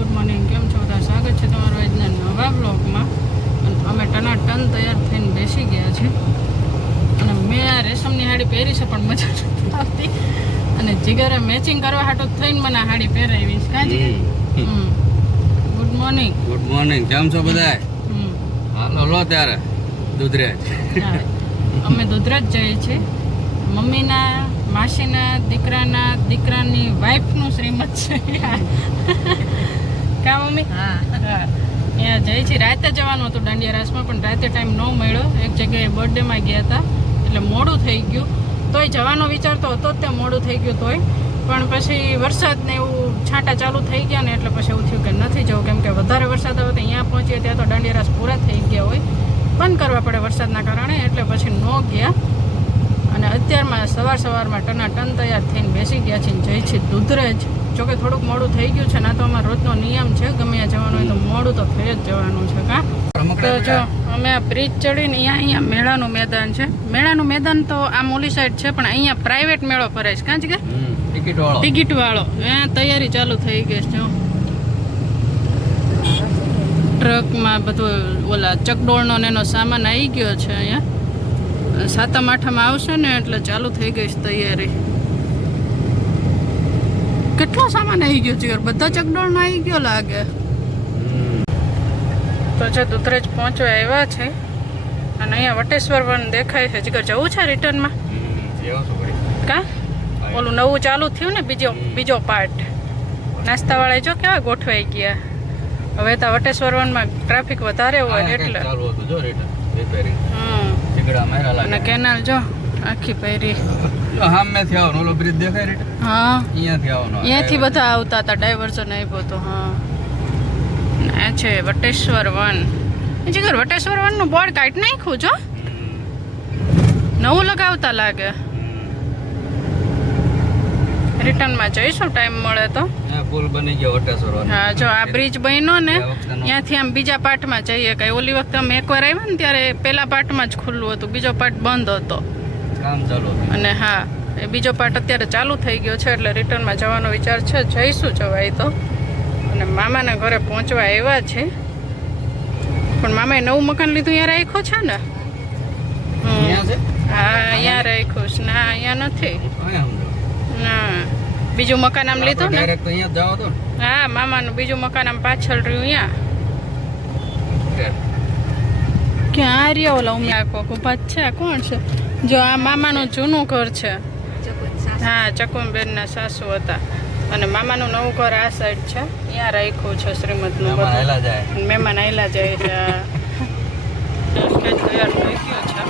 Good morning. કેમ છો? બધા સ્વાગત છે તમારું આજના નવા બ્લોગમાં. અને અમે ટના ટન તૈયાર થઈને બેસી ગયા છે. અને મેં આ રેશમની સાડી પહેરી છે પણ મજા નથી આવતી. અને જીગરે મેચિંગ કરવા હાટો થઈને મને સાડી પહેરાવી છે. કાજી ગુડ મોર્નિંગ. Good morning. કેમ છો બધા હાલો લો ત્યારે. દુધરેજ. અમે દુધરજ જઈએ છીએ. મમ્મીના માસીના દીકરાના દીકરાની વાઈફનું શ્રીમત છે. કા મમ્મી? હા. ત્યાં જઈ છીએ રાતે જવાનું હતું દાંડિયા રાસમાં પણ રાતે ટાઈમ ન મળ્યો. એક જગ્યાએ બર્થડેમાં ગયા હતા. એટલે મોડું થઈ ગયું. તોય જવાનો વિચારતો હતો જ તે મોડું થઈ ગયું તોય. પણ પછી વરસાદ ને એવું છાંટા ચાલુ થઈ ગયા ને એટલે પછી એવું થયું કે નથી જવું. કેમ કે વધારે વરસાદ આવે તો અહીંયા પહોંચીએ ત્યાં તો દાંડિયા રાસ પૂરા થઈ ગયા હોય. બંધ કરવા પડે વરસાદના કારણે એટલે પછી ન ગયા. અને અત્યારમાં સવાર સવારમાં ટના ટન તૈયાર થઈને બેસી ગયા છીએ જઈ છીએ દુધરેજ. જોકે થોડુંક મોડું થઈ ગયું છે ના તો અમારો રોજનો નિયમ છે ગમે જવાનું હોય તો મોડું તો થઈ જ જવાનું છે કા? તો જો અમે બ્રિજ ચડીને અહીંયા અહીંયા મેળાનું મેદાન છે. મેળાનું મેદાન તો આ મોલી સાઈડ છે પણ અહીંયા પ્રાઇવેટ મેળો ફરે છે કાંચ કે? ટિકિટ વાળો. ટિકિટ વાળો. એ તૈયારી ચાલુ થઈ ગઈ છે જો. ટ્રકમાં બધું ઓલા ચકડોળનો ને એનો સામાન આવી ગયો છે અહીંયા. સાતમ આઠમ આવશે ને એટલે ચાલુ થઈ ગઈ છે તૈયારી. કેટલો સામાન આવી ગયો છે બધા ચકડોળનો આવી ગયો લાગે. તો જે દુધરેજ પહોંચવા આવ્યા છે અને અહીંયા વટેશ્વર વન દેખાય છે. જીગર જવું છે રિટર્નમાં? કા? ઓલું નવું ચાલુ થયું ને બીજો બીજો પાર્ટ નાસ્તાવાળા જો કેવા ગોઠવાઈ ગયા. હવે તો વટેશ્વર વનમાં ટ્રાફિક વધારે હોય એટલે. અને કેનાલ જો આખી પહેરી. સામેથી આવવાનું ઓલો બ્રિજ દેખાય રિટર્ન હા. અહીંયાથી આવવાનું અહીંયાથી બધા આવતા હતા ડાયવર્ઝન આપ્યો તો હા. ને આ છે વટેશ્વર વન. જીગર વટેશ્વર વનનું બોર્ડ કાઢી નાખ્યું જો નવું લગાવતા લાગે. રિટર્નમાં જઈશું ટાઈમ મળે તો. પુલ બની ગયો વટેશ્વર હા જો આ બ્રિજ બન્યો ને ત્યાંથી આમ બીજા પાર્ટમાં જઈએ. કઈ ઓલી વખતે અમે એકવાર આવ્યા ને ત્યારે પેલા પાર્ટમાં જ ખુલ્લું હતું બીજો પાર્ટ બંધ હતો. કામ ચાલુ અને હા એ બીજો પાર્ટ અત્યારે ચાલુ થઈ ગયો છે એટલે રિટર્નમાં જવાનો વિચાર છે. જઈશું જવાય તો. અને મામાના ઘરે પહોંચવા આવ્યા છે. પણ મામાએ નવું મકાન લીધું અહીંયા રાખ્યું છે ને. હા અહીંયા રાખ્યું છે. ના અહીંયા નથી. ના. બીજું મકાન આમ લીધું ને? હા મામાનું બીજું મકાન આમ પાછળ રહ્યું અહીંયા. ક્યાં રહ્યા ઓલા ઉમિયા કોક ઊભા છે. કોણ છે? જો આ મામાનું જૂનું ઘર છે. હા ચકુમબેનના સાસુ હતા. અને મામાનું નવું ઘર આ સાઈડ છે. ત્યાં રાખ્યું છે શ્રીમદનું મહેમાન આયલા જાય. છે. તૈયાર થઈ ગયો છે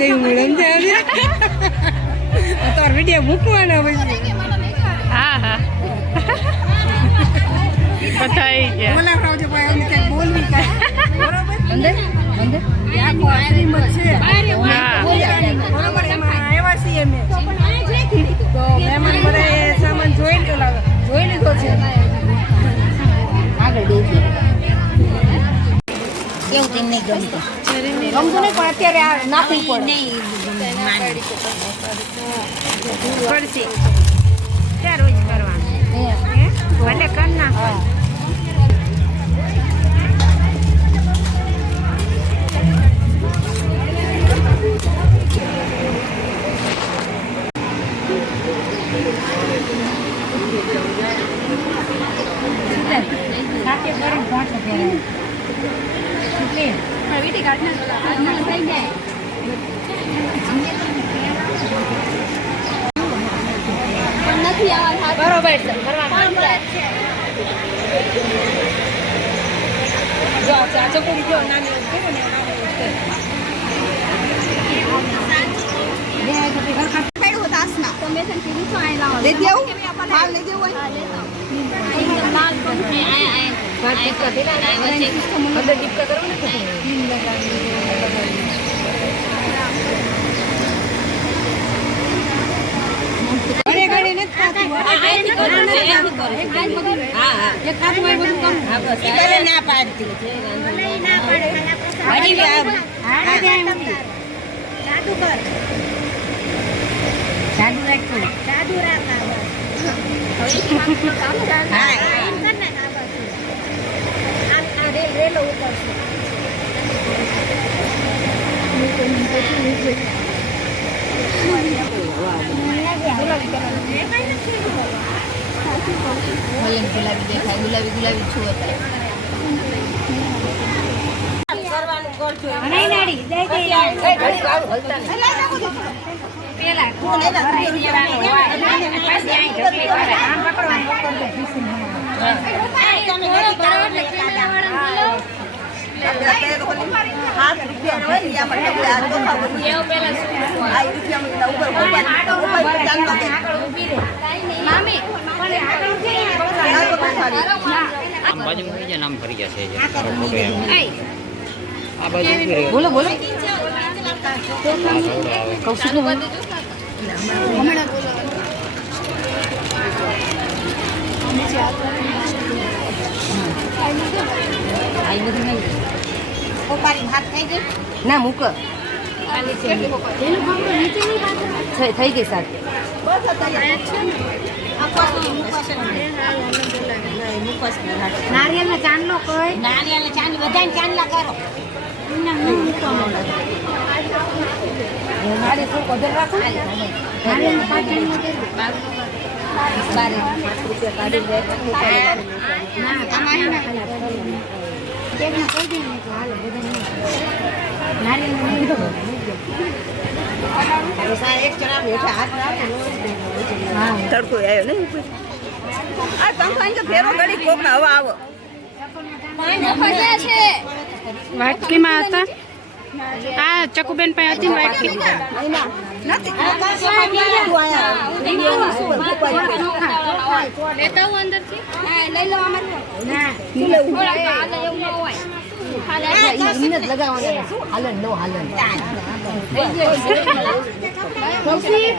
જઈ મેડમ છે તાર વીડિયો મૂકવાના પછી હા હા. થઈ ગયા. બોલાવરાવ છે ભાઈ અમને ક્યાંક બોલવી કાંઈ. અંદર અંદર. આખો આ શ્રીમદ છે. હા. બરોબર એમાં આવ્યા છીએ અમે. તો મહેમાન બધાએ સામાન જોઈ લીધો જોઈ લીધો છે. આગળ દેખી એવું તેમ નહીં ગમતું ગમતું નહીં પણ અત્યારે આ નાખવી પડશે. ક્યાં રોજ કરવાનું. ભલે કર ના સાથે ગરમ ભાત એટલે બરોબર છે જો આ કોઈ જો નાની કેવું ને લઈ દેવું હાલ લઈ દેવું હોય. ટીપકા કરો ને ના પાડતી કર જાદુ રાખતું જાદુ ગુલાબી દેખાય ગુલાબી ગુલાબી છું નહીં. નાડી જય જય પેલા હાથ રૂપિયા હોય બાજુ જાય જશે. આ બાજુ બોલો બોલો. કૌશિક નું ના મૂક. થઈ થઈ ગઈ સાહેબ નારિયેલ ને ચાંદલો કોઈ? નારિયેલ ને ચાંદ બધા ચાંદલા કરો. તડકો આવ્યો ને આ પંખો તો ફેરો કરી કોક ના હવા આવો. વાટકીમાં હતા? હા ચકુબેન પાસે હતી વાટકી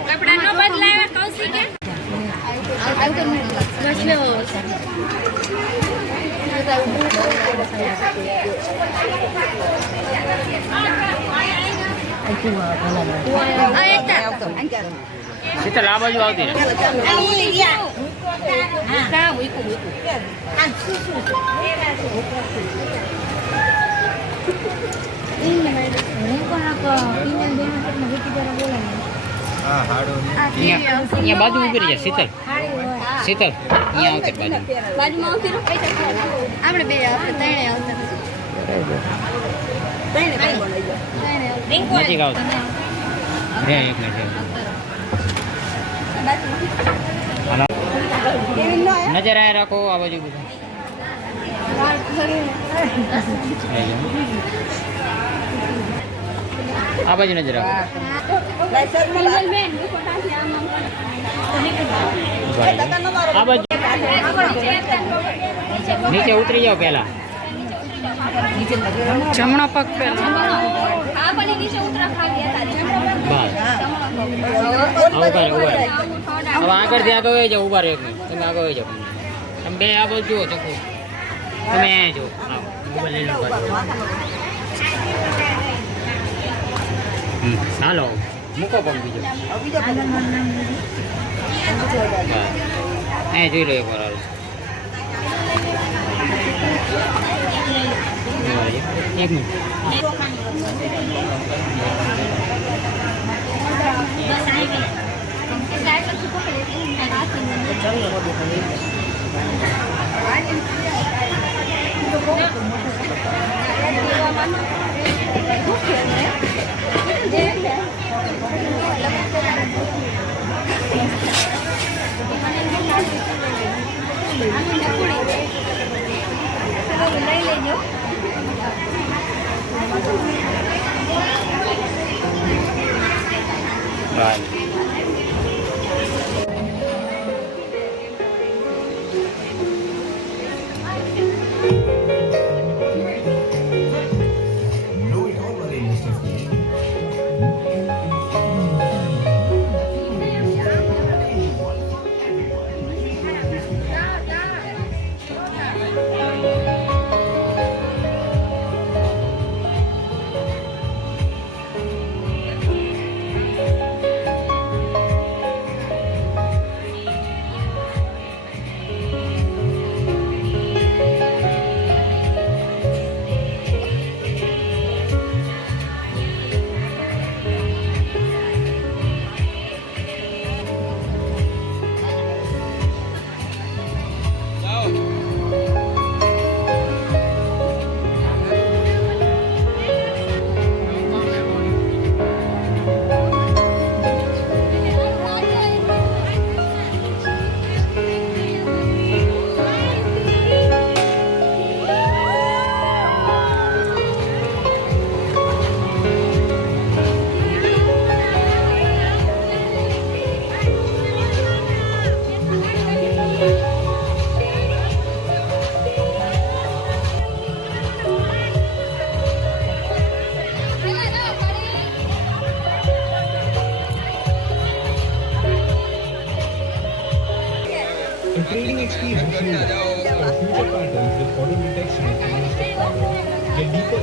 કપડા શીતલ આ બાજુ આવતી. બાજુ ઊભી રહી જા શીતલ. શીતલ અહીંયા આવતી બાજુ બાજુમાં આવતી રહો આપણે બે આપણે ત્રણે આવતા. નજીક આવતી. રે એક મિનિટ નજર આયા રાખો આ બાજુ બધું. આ બાજુ નજર રાખો. આ બાજુ નીચે ઉતરી જાઓ પહેલા. જમણા પગ હવે આગળ વહી જાઓ ઊભા રહે. તમે આગળ જાઓ. તમે બે આ બાજુ જુઓ ચકુ તમે જો હાલો. મૂકો પણ બીજો. હા જોઈ લો એકવાર એક મિનિટ Thank you. લઈ લેજો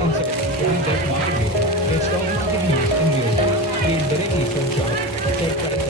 onset during that market based on its and views, be directly from shop,